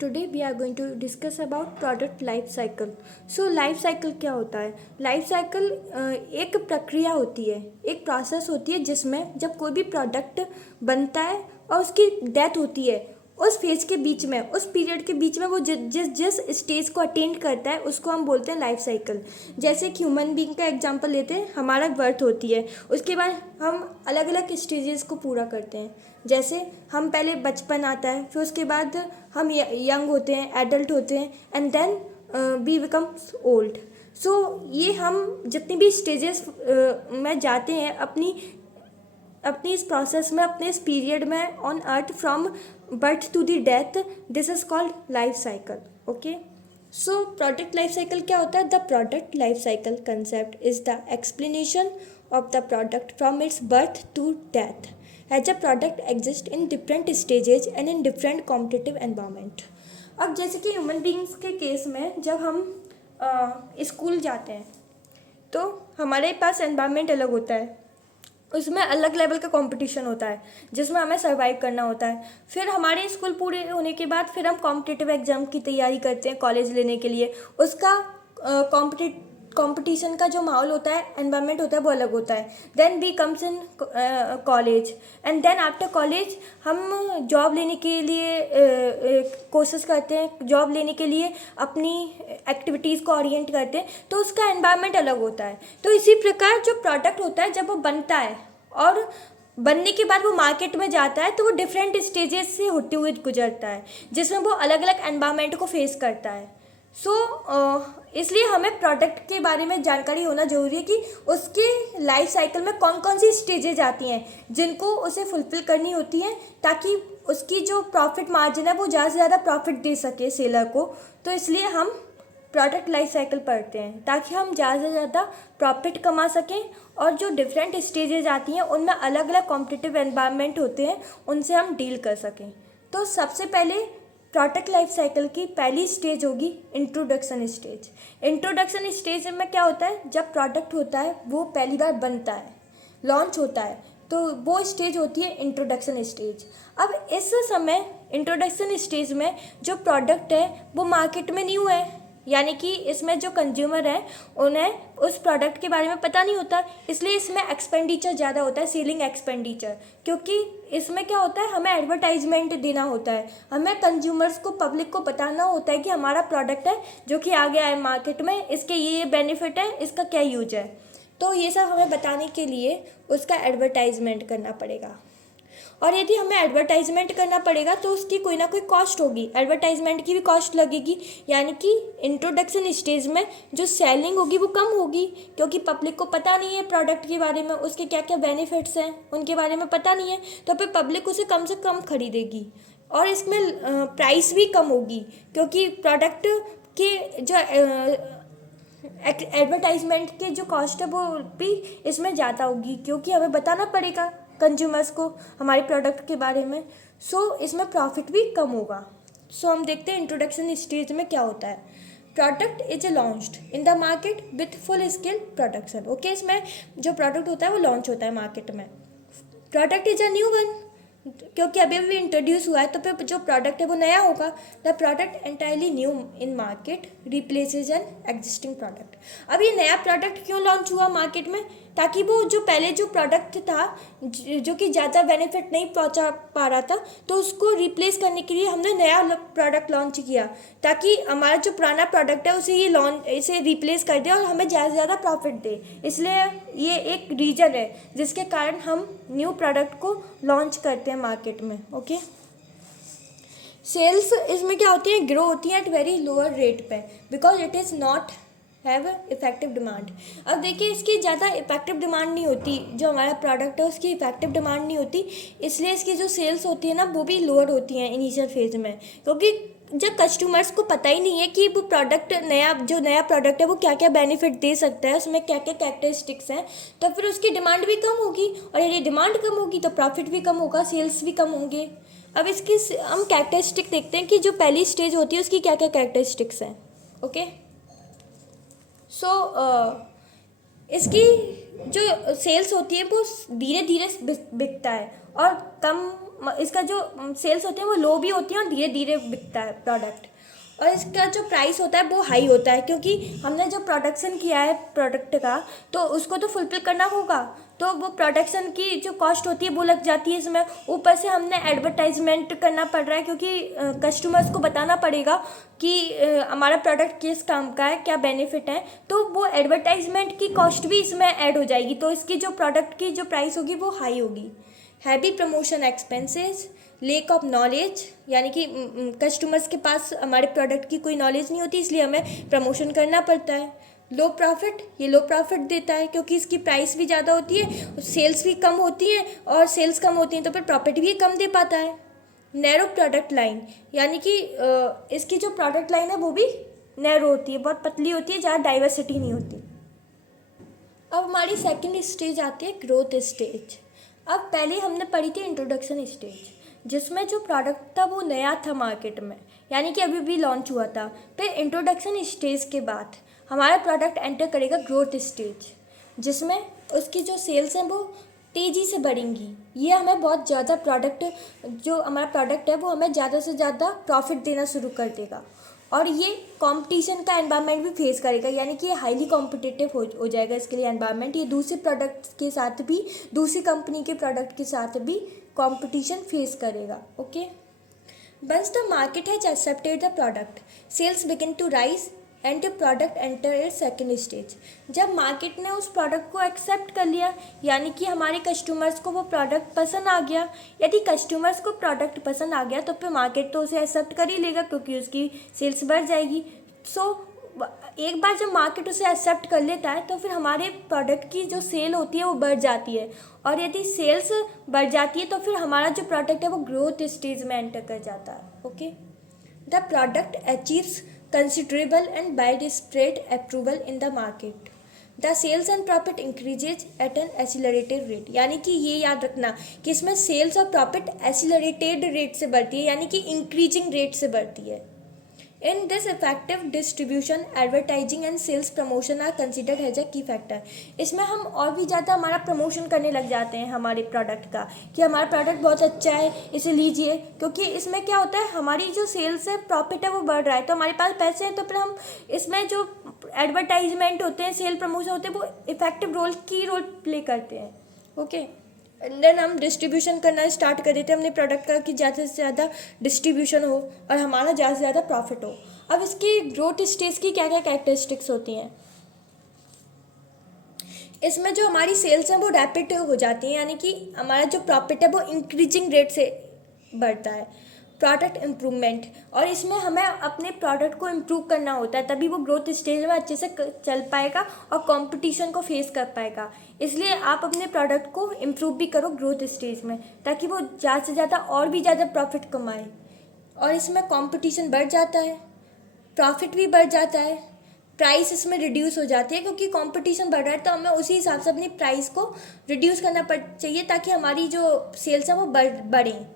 Today we are going to discuss about product life cycle. So life cycle क्या होता है? Life cycle एक प्रक्रिया होती है, एक प्रोसेस होती है जिसमें जब कोई भी प्रोडक्ट बनता है और उसकी डेथ होती है, उस फेज के बीच में, उस पीरियड के बीच में वो जिस जिस स्टेज को अटेंड करता है उसको हम बोलते हैं लाइफ साइकिल। जैसे एक ह्यूमन बीइंग का एग्जांपल लेते हैं, हमारा बर्थ होती है, उसके बाद हम अलग अलग स्टेजेस को पूरा करते हैं। जैसे हम पहले बचपन आता है, फिर उसके बाद हम यंग होते हैं, एडल्ट होते हैं, and then we becomes old. So ये हम जितनी भी स्टेजेस में जाते हैं अपनी इस प्रोसेस में, अपने इस पीरियड में on earth from birth to the death, this is called life cycle. Okay, so product life cycle क्या होता है? The product life cycle concept is the explanation of the product from its birth to death, as a product exists in different stages and in different competitive environment। अब जैसे कि human beings के case में जब हम school जाते हैं तो हमारे पास एनवायरनमेंट अलग होता है, उसमें अलग लेवल का कंपटीशन होता है जिसमें हमें सर्वाइव करना होता है। फिर हमारे स्कूल पूरे होने के बाद फिर हम कॉम्पिटिटिव एग्जाम की तैयारी करते हैं कॉलेज लेने के लिए। उसका कंपटीशन का जो माहौल होता है, एनवायरनमेंट होता है, वो अलग होता है। Then we comes in college, and then after college हम जॉब लेने के लिए कोशिश करते हैं, जॉब लेने के लिए अपनी एक्टिविटीज़ को ओरिएंट करते हैं, तो उसका एनवायरनमेंट अलग होता है। तो इसी प्रकार जो प्रोडक्ट होता है जब वो बनता है और बनने के बाद वो मार्केट में जाता है तो वो डिफरेंट स्टेजेस से होते हुए गुजरता है, जिसमें वो अलग अलग एनवायरनमेंट को फेस करता है। इसलिए हमें प्रोडक्ट के बारे में जानकारी होना ज़रूरी है कि उसके लाइफ साइकिल में कौन कौन सी स्टेजेज आती हैं जिनको उसे फुलफ़िल करनी होती हैं, ताकि उसकी जो प्रॉफिट मार्जिन है वो ज़्यादा से ज़्यादा प्रॉफिट दे सके सेलर को। तो इसलिए हम प्रोडक्ट लाइफ साइकिल पढ़ते हैं ताकि हम ज़्यादा से ज़्यादा प्रॉफिट कमा सकें, और जो डिफरेंट स्टेजेज आती हैं उनमें अलग अलग कॉम्पिटिटिव एनवायरनमेंट होते हैं, उनसे हम डील कर सकें। तो सबसे पहले प्रोडक्ट लाइफ साइकिल की पहली स्टेज होगी इंट्रोडक्शन स्टेज। इंट्रोडक्शन स्टेज में क्या होता है? जब प्रोडक्ट होता है वो पहली बार बनता है, लॉन्च होता है, तो वो स्टेज होती है इंट्रोडक्शन स्टेज। अब इस समय इंट्रोडक्शन स्टेज में जो प्रोडक्ट है वो मार्केट में न्यू है, यानी कि इसमें जो कंज्यूमर है उन्हें उस प्रोडक्ट के बारे में पता नहीं होता, इसलिए इसमें एक्सपेंडिचर ज़्यादा होता है, सेलिंग एक्सपेंडिचर। क्योंकि इसमें क्या होता है, हमें एडवर्टाइजमेंट देना होता है, हमें कंज्यूमर्स को, पब्लिक को बताना होता है कि हमारा प्रोडक्ट है जो कि आ गया है मार्केट में, इसके ये बेनिफिट है, इसका क्या यूज है। तो ये सब हमें बताने के लिए उसका एडवर्टाइजमेंट करना पड़ेगा, और यदि हमें एडवर्टाइजमेंट करना पड़ेगा तो उसकी कोई ना कोई कॉस्ट होगी, एडवर्टाइजमेंट की भी कॉस्ट लगेगी। यानी कि इंट्रोडक्शन स्टेज में जो सेलिंग होगी वो कम होगी, क्योंकि पब्लिक को पता नहीं है प्रोडक्ट के बारे में, उसके क्या क्या बेनिफिट्स हैं उनके बारे में पता नहीं है, तो फिर पब्लिक उसे कम से कम खरीदेगी, और इसमें प्राइस भी कम होगी, क्योंकि प्रोडक्ट के जो एडवर्टाइजमेंट के जो कॉस्ट है वो भी इसमें ज़्यादा होगी, क्योंकि हमें बताना पड़ेगा कंज्यूमर्स को हमारे प्रोडक्ट के बारे में। इसमें प्रॉफिट भी कम होगा। हम देखते हैं इंट्रोडक्शन स्टेज में क्या होता है। Product is launched in the market with full scale production. Okay, इसमें जो प्रोडक्ट होता है वो लॉन्च होता है मार्केट में। Product is a new one, क्योंकि अभी अभी इंट्रोड्यूस हुआ है, तो फिर जो प्रोडक्ट है वो नया होगा। The product entirely new in market replaces an existing product. अब ये नया प्रोडक्ट क्यों लॉन्च हुआ मार्केट में? ताकि वो जो पहले जो प्रोडक्ट था जो कि ज़्यादा बेनिफिट नहीं पहुंचा पा रहा था, तो उसको रिप्लेस करने के लिए हमने नया प्रोडक्ट लॉन्च किया, ताकि हमारा जो पुराना प्रोडक्ट है इसे रिप्लेस कर दे और हमें ज़्यादा से ज़्यादा प्रॉफिट दे। इसलिए ये एक रीज़न है जिसके कारण हम न्यू प्रोडक्ट को लॉन्च करते हैं मार्केट में। ओके, सेल्स इसमें क्या होती है? ग्रो होती है एट वेरी लोअर रेट पे, because it is not have effective demand. अब देखिए, इसकी ज़्यादा इफेक्टिव डिमांड नहीं होती, जो हमारा प्रोडक्ट है उसकी इफेक्टिव डिमांड नहीं होती, इसलिए इसकी जो सेल्स होती है ना वो भी लोअर होती हैं इनिशियल फेज में, क्योंकि जब कस्टमर्स को पता ही नहीं है कि वो प्रोडक्ट नया प्रोडक्ट है वो क्या क्या बेनिफिट दे सकता है, उसमें क्या क्या कैरेक्टरिस्टिक्स हैं, तो फिर उसकी डिमांड भी कम होगी, और यदि डिमांड कम होगी तो प्रॉफिट भी कम होगा, सेल्स भी कम होंगे। अब इसकी हम कैरेक्टरिस्टिक देखते हैं कि जो पहली स्टेज होती है उसकी क्या क्या कैरेक्टरिस्टिक्स हैं। ओके, इसकी जो सेल्स होती है वो धीरे धीरे बिकता है और कम इसका जो सेल्स होते हैं वो लो भी होती हैं और धीरे धीरे बिकता है प्रोडक्ट। और इसका जो प्राइस होता है वो हाई होता है, क्योंकि हमने जो प्रोडक्शन किया है प्रोडक्ट का तो उसको तो फुलफिल करना होगा, तो वो प्रोडक्शन की जो कॉस्ट होती है वो लग जाती है इसमें। ऊपर से हमने एडवर्टाइजमेंट करना पड़ रहा है, क्योंकि कस्टमर्स को बताना पड़ेगा कि हमारा प्रोडक्ट किस काम का है, क्या बेनिफिट है, तो वो एडवर्टाइजमेंट की कॉस्ट भी इसमें ऐड हो जाएगी, तो इसकी जो प्रोडक्ट की जो प्राइस होगी वो हाई होगी। Heavy promotion expenses, lake of knowledge, यानी कि कस्टमर्स के पास हमारे प्रोडक्ट की कोई नॉलेज नहीं होती, इसलिए हमें प्रमोशन करना पड़ता है। लो प्रॉफिट, ये लो प्रॉफिट देता है क्योंकि इसकी प्राइस भी ज़्यादा होती है, सेल्स भी कम होती है, और सेल्स कम होती हैं तो फिर प्रॉफिट भी कम दे पाता है। नैरो प्रोडक्ट लाइन, यानी कि इसकी जो प्रोडक्ट लाइन है वो भी नैरो होती है, बहुत पतली होती है, ज़्यादा डाइवर्सिटी नहीं होती। अब हमारी सेकंड स्टेज आती है ग्रोथ स्टेज। अब पहले हमने पढ़ी थी इंट्रोडक्शन स्टेज, जिसमें जो प्रोडक्ट था वो नया था मार्केट में, यानी कि अभी भी लॉन्च हुआ था। फिर इंट्रोडक्शन स्टेज के बाद हमारा प्रोडक्ट एंटर करेगा ग्रोथ स्टेज, जिसमें उसकी जो सेल्स हैं वो तेज़ी से बढ़ेंगी। ये हमें बहुत ज़्यादा प्रोडक्ट, जो हमारा प्रोडक्ट है वो हमें ज़्यादा से ज़्यादा प्रॉफिट देना शुरू कर देगा, और ये कंपटीशन का एनवायरनमेंट भी फेस करेगा, यानी कि ये हाईली कॉम्पिटिटिव हो जाएगा इसके लिए एनवायरनमेंट। ये दूसरे प्रोडक्ट के साथ भी, दूसरी कंपनी के प्रोडक्ट के साथ भी कंपटीशन फेस करेगा। Okay, once the market has accepted the product, sales begin to rise and the product enter it second stage. जब मार्केट ने उस प्रोडक्ट को एक्सेप्ट कर लिया, यानी कि हमारे कस्टमर्स को वो प्रोडक्ट पसंद आ गया, यदि कस्टमर्स को प्रोडक्ट पसंद आ गया तो फिर मार्केट तो उसे एक्सेप्ट कर ही लेगा, क्योंकि उसकी सेल्स बढ़ जाएगी। एक बार जब मार्केट उसे एक्सेप्ट कर लेता है तो फिर हमारे प्रोडक्ट की जो सेल होती है वो बढ़ जाती है, और यदि सेल्स बढ़ जाती है तो फिर हमारा जो प्रोडक्ट है वो ग्रोथ स्टेज में एंटर कर जाता है। Okay, the product achieves considerable and widespread approval in the market. The sales and profit increases at an accelerated rate. यानी कि ये याद रखना कि इसमें सेल्स और प्रॉफिट एक्सीलरेटेड रेट से बढ़ती है, यानी कि इंक्रीजिंग रेट से बढ़ती है। In this effective distribution, advertising and sales promotion are considered as a key factor. इसमें हम और भी ज़्यादा हमारा प्रमोशन करने लग जाते हैं हमारे प्रोडक्ट का, कि हमारा प्रोडक्ट बहुत अच्छा है, इसे लीजिए, क्योंकि इसमें क्या होता है, हमारी जो सेल्स है, प्रॉफिट है, वो बढ़ रहा है, तो हमारे पास पैसे हैं, तो फिर हम इसमें जो एडवर्टाइजमेंट होते हैं, सेल प्रमोशन होते हैं, वो इफेक्टिव रोल प्ले करते हैं। ओके, देन हम डिस्ट्रीब्यूशन करना स्टार्ट कर देते हैं अपने प्रोडक्ट का, कि ज़्यादा से ज़्यादा डिस्ट्रीब्यूशन हो और हमारा ज़्यादा से ज़्यादा प्रॉफिट हो। अब इसकी ग्रोथ स्टेज की क्या क्या कैरेक्टरिस्टिक्स होती हैं? इसमें जो हमारी सेल्स हैं वो रैपिड हो जाती हैं, यानी कि हमारा जो प्रॉफिट है वो इंक्रीजिंग रेट से बढ़ता है। प्रोडक्ट इम्प्रूवमेंट, और इसमें हमें अपने प्रोडक्ट को इम्प्रूव करना होता है, तभी वो ग्रोथ स्टेज में अच्छे से चल पाएगा और कंपटीशन को फेस कर पाएगा। इसलिए आप अपने प्रोडक्ट को इम्प्रूव भी करो ग्रोथ स्टेज में, ताकि वो ज़्यादा से ज़्यादा और भी ज़्यादा प्रॉफिट कमाए। और इसमें कंपटीशन बढ़ जाता है, प्रॉफिट भी बढ़ जाता है, प्राइस इसमें रिड्यूस हो जाती है, क्योंकि कंपटीशन बढ़ रहा है तो हमें उसी हिसाब से अपनी प्राइस को रिड्यूस करना चाहिए, ताकि हमारी जो सेल्स है वो बढ़ें।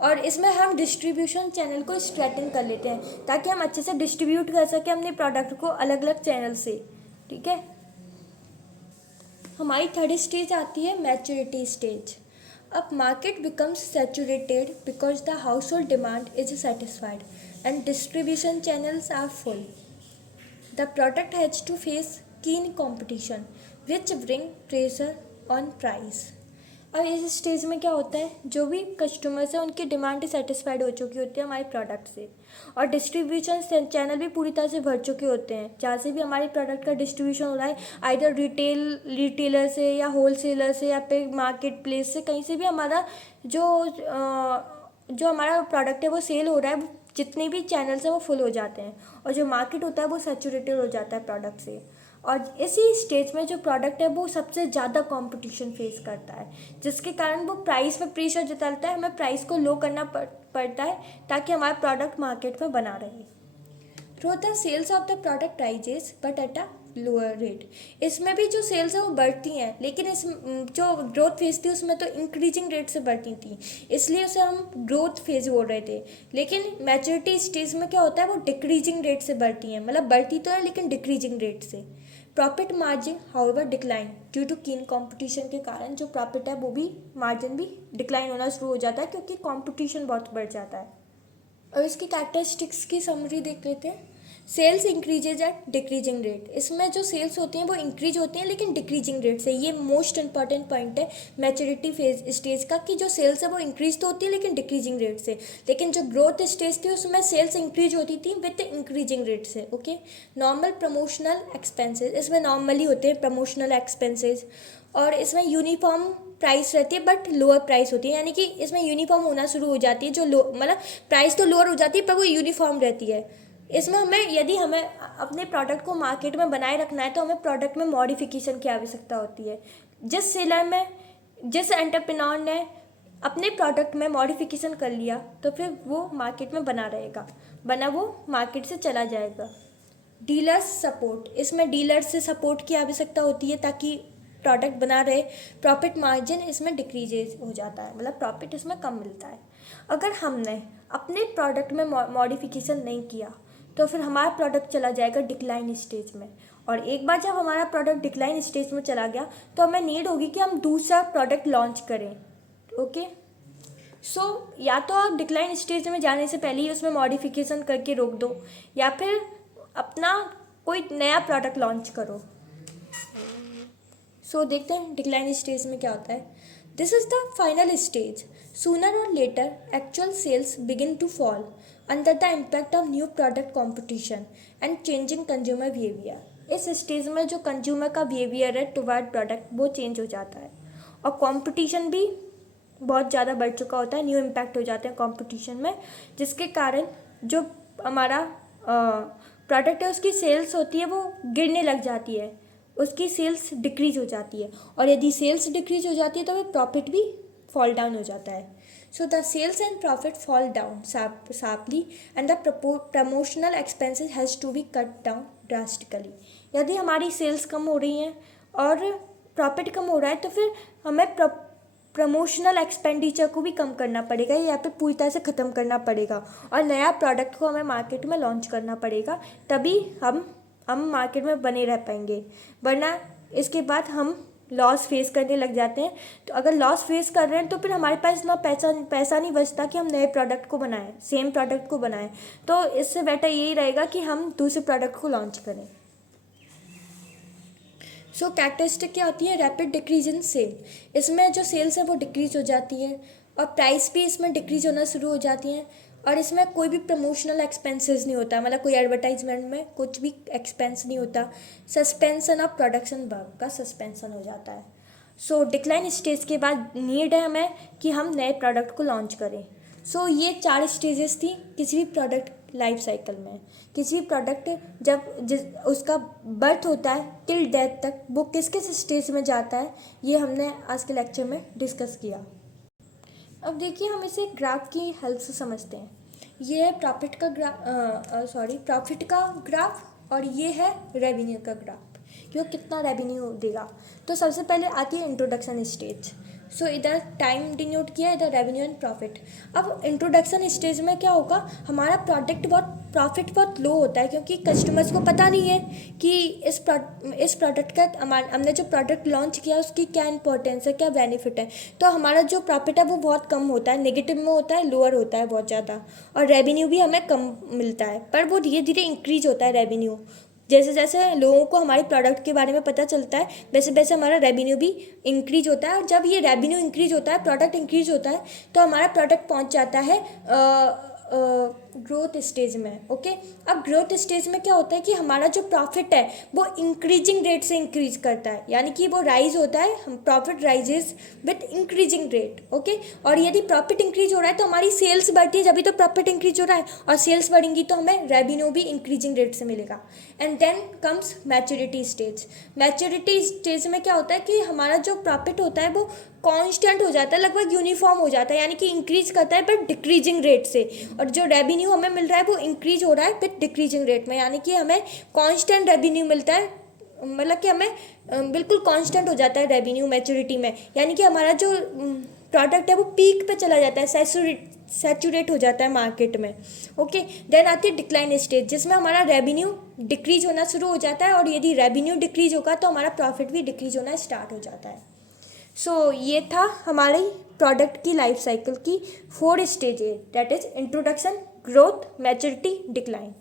और इसमें हम डिस्ट्रीब्यूशन चैनल को स्ट्रेटन कर लेते हैं, ताकि हम अच्छे से डिस्ट्रीब्यूट कर सकें अपने प्रोडक्ट को अलग अलग चैनल से। ठीक है, हमारी थर्ड स्टेज आती है मैच्योरिटी स्टेज। अब market becomes saturated because the household demand is satisfied and distribution channels are full. The product has to face keen competition which bring pressure on price. अब इस stage में क्या होता है, जो भी कस्टमर्स हैं उनकी डिमांड सेटिस्फाइड हो चुकी होती है हमारे प्रोडक्ट से, और डिस्ट्रीब्यूशन चैनल भी पूरी तरह से भर चुके होते हैं, जहाँ से भी हमारे प्रोडक्ट का डिस्ट्रीब्यूशन हो रहा है, आइदर रिटेलर से या होलसेलर से या फिर मार्केट प्लेस से, कहीं से भी हमारा जो हमारा प्रोडक्ट है वो सेल हो रहा है, जितने भी चैनल्स हैं वो फुल हो जाते हैं, और जो मार्केट होता है वो सैचुरेटेड हो जाता है प्रोडक्ट से। और इसी स्टेज में जो प्रोडक्ट है वो सबसे ज़्यादा कंपटीशन फेस करता है, जिसके कारण वो प्राइस पे प्रेशर जताता है, हमें प्राइस को लो करना पड़ता है, ताकि हमारा प्रोडक्ट मार्केट में बना रहे। तो the sales of the product rises but at a lower rate. इसमें भी जो सेल्स है वो बढ़ती हैं, लेकिन इस जो ग्रोथ फेज थी उसमें तो इंक्रीजिंग रेट से बढ़ती थी, इसलिए उसे हम ग्रोथ फेज बोल रहे थे। लेकिन मैच्योरिटी स्टेज में क्या होता है, वो डिक्रीजिंग रेट से बढ़ती हैं, मतलब बढ़ती तो है लेकिन डिक्रीजिंग रेट से। Profit margin however decline due to keen competition के कारण जो प्रॉफिट है वो भी मार्जिन भी डिक्लाइन होना शुरू हो जाता है क्योंकि कंपटीशन बहुत बढ़ जाता है। और इसकी कैरेक्टरिस्टिक्स की समरी देख लेते हैं। Sales increases at decreasing rate, इसमें जो सेल्स होती हैं वो इंक्रीज होती हैं लेकिन डिक्रीजिंग रेट से। ये मोस्ट इंपॉर्टेंट पॉइंट है मैच्योरिटी फेज स्टेज का कि जो सेल्स है वो इंक्रीज तो होती है लेकिन डिक्रीजिंग रेट से, लेकिन जो ग्रोथ स्टेज थी उसमें सेल्स इंक्रीज होती थी विद इंक्रीजिंग रेट से। ओके, नॉर्मल प्रमोशनल एक्सपेंसेस, इसमें नॉर्मली होते हैं प्रमोशनल एक्सपेंसेस, और इसमें यूनिफॉर्म प्राइस रहती है बट लोअर प्राइस होती है, यानी कि इसमें यूनिफॉर्म होना शुरू हो जाती है, जो मतलब प्राइस तो लोअर हो जाती है पर वो यूनिफॉर्म रहती है। इसमें यदि हमें अपने प्रोडक्ट को मार्केट में बनाए रखना है तो हमें प्रोडक्ट में मॉडिफिकेशन की आवश्यकता होती है। जिस सेलर में, जिस एंटरप्रेन्योर ने अपने प्रोडक्ट में मॉडिफिकेशन कर लिया तो फिर वो मार्केट में बना रहेगा, बना वो मार्केट से चला जाएगा। डीलर्स सपोर्ट, इसमें डीलर से सपोर्ट की आवश्यकता होती है ताकि प्रोडक्ट बना रहे। प्रॉफिट मार्जिन इसमें डिक्रीजेज हो जाता है, मतलब प्रॉफिट इसमें कम मिलता है। अगर हमने अपने प्रोडक्ट में मॉडिफिकेशन नहीं किया तो फिर हमारा प्रोडक्ट चला जाएगा डिक्लाइन स्टेज में, और एक बार जब हमारा प्रोडक्ट डिक्लाइन स्टेज में चला गया तो हमें नीड होगी कि हम दूसरा प्रोडक्ट लॉन्च करें। ओके, सो या तो आप डिक्लाइन स्टेज में जाने से पहले ही उसमें मॉडिफिकेशन करके रोक दो या फिर अपना कोई नया प्रोडक्ट लॉन्च करो। सो देखते हैं डिक्लाइन स्टेज में क्या होता है। This is the final stage, sooner or later actual sales begin to fall under the impact of new product competition and changing consumer behaviour. इस स्टेज में जो कंज्यूमर का बिहेवियर है टुवर्ड प्रोडक्ट वो चेंज हो जाता है और कॉम्पिटिशन भी बहुत ज़्यादा बढ़ चुका होता है, न्यू इम्पैक्ट हो जाते हैं कॉम्पिटिशन में, जिसके कारण जो हमारा प्रोडक्ट है उसकी सेल्स होती है वो गिरने लग जाती है, उसकी सेल्स डिक्रीज हो जाती है, और यदि सेल्स डिक्रीज हो जाती है तो फिर प्रॉफिट भी फॉल डाउन हो जाता है। So the sales and profit fall down sharply and the promotional expenses has to be cut down drastically. यदि हमारी सेल्स कम हो रही हैं और प्रॉफिट कम हो रहा है तो फिर हमें प्रमोशनल एक्सपेंडिचर को भी कम करना पड़ेगा या फिर पूरी तरह से ख़त्म करना पड़ेगा और नया प्रोडक्ट को हमें मार्केट में लॉन्च करना पड़ेगा, तभी हम मार्केट में बने रह पाएंगे, वरना इसके बाद हम लॉस फेस करने लग जाते हैं। तो अगर लॉस फेस कर रहे हैं तो फिर हमारे पास इतना पैसा नहीं बचता कि हम नए प्रोडक्ट को बनाएं, सेम प्रोडक्ट को बनाएं, तो इससे बेटर यही रहेगा कि हम दूसरे प्रोडक्ट को लॉन्च करें। सो कैरेक्टरिस्टिक क्या होती है, रैपिड डिक्रीज इन सेल, इसमें जो सेल्स है वो डिक्रीज हो जाती है और प्राइस भी इसमें डिक्रीज होना शुरू हो जाती हैं, और इसमें कोई भी प्रमोशनल एक्सपेंसेस नहीं होता, मतलब कोई एडवर्टाइजमेंट में कुछ भी एक्सपेंस नहीं होता। सस्पेंशन ऑफ प्रोडक्शन वर्क का सस्पेंशन हो जाता है। सो डिक्लाइन स्टेज के बाद नीड है हमें कि हम नए प्रोडक्ट को लॉन्च करें। सो ये 4 स्टेजेस थी किसी भी प्रोडक्ट लाइफ साइकिल में। किसी भी प्रोडक्ट जब उसका बर्थ होता है टिल डेथ तक वो किस किस स्टेज में जाता है, ये हमने आज के लेक्चर में डिस्कस किया। अब देखिए हम इसे ग्राफ की हेल्प से समझते हैं। ये है प्रॉफिट का ग्राफ और ये है रेवेन्यू का ग्राफ, कि वो कितना रेवेन्यू देगा। तो सबसे पहले आती है इंट्रोडक्शन स्टेज। सो इधर टाइम डिनोट किया, इधर रेवेन्यू एंड प्रॉफिट। अब इंट्रोडक्शन स्टेज में क्या होगा, हमारा प्रॉफिट बहुत लो होता है क्योंकि कस्टमर्स को पता नहीं है कि इस प्रोडक्ट का हमने जो प्रोडक्ट लॉन्च किया उसकी क्या इंपॉर्टेंस है, क्या बेनिफिट है। तो हमारा जो प्रॉफिट है वो बहुत कम होता है, नेगेटिव में होता है, लोअर होता है बहुत ज़्यादा, और रेवेन्यू भी हमें कम मिलता है, पर वो धीरे धीरे इंक्रीज होता है रेवेन्यू। जैसे जैसे लोगों को हमारे प्रोडक्ट के बारे में पता चलता है वैसे वैसे हमारा रेवेन्यू भी इंक्रीज होता है, और जब ये रेवेन्यू इंक्रीज होता है, प्रोडक्ट इंक्रीज होता है, तो हमारा प्रोडक्ट पहुंच जाता है ग्रोथ स्टेज में। ओके, अब ग्रोथ स्टेज में क्या होता है कि हमारा जो प्रॉफिट है वो इंक्रीजिंग रेट से इंक्रीज करता है, यानी कि वो राइज होता है, हम profit rises with increasing rate. Okay, और यदि प्रॉफिट इंक्रीज हो रहा है तो हमारी सेल्स बढ़ती है, जब भी तो प्रॉफिट इंक्रीज हो रहा है, और सेल्स बढ़ेंगी तो हमें रेवेन्यू भी इंक्रीजिंग रेट से मिलेगा। And then comes maturity stage. Maturity stage में क्या होता है कि हमारा जो प्रॉफिट होता है वो कांस्टेंट हो जाता है, लगभग यूनिफॉर्म हो जाता है, यानी कि इंक्रीज करता है बट डिक्रीजिंग रेट से, और जो रेवेन्यू हमें मिल रहा है वो इंक्रीज हो रहा है विथ डिक्रीजिंग रेट में, यानी कि हमें कांस्टेंट रेवेन्यू मिलता है, मतलब कि हमें बिल्कुल कांस्टेंट हो जाता है रेवेन्यू मैच्योरिटी में, यानी कि हमारा जो प्रोडक्ट है वो पीक पे चला जाता है, सैचुरेट हो जाता है मार्केट में। ओके, देन आती है डिक्लाइन स्टेज, जिसमें हमारा रेवेन्यू डिक्रीज होना शुरू हो जाता है, और यदि रेवेन्यू डिक्रीज होगा तो हमारा प्रॉफिट भी डिक्रीज होना स्टार्ट हो जाता है। सो ये था हमारी प्रोडक्ट की लाइफ साइकिल की 4 स्टेज है, that is introduction, growth, maturity, decline.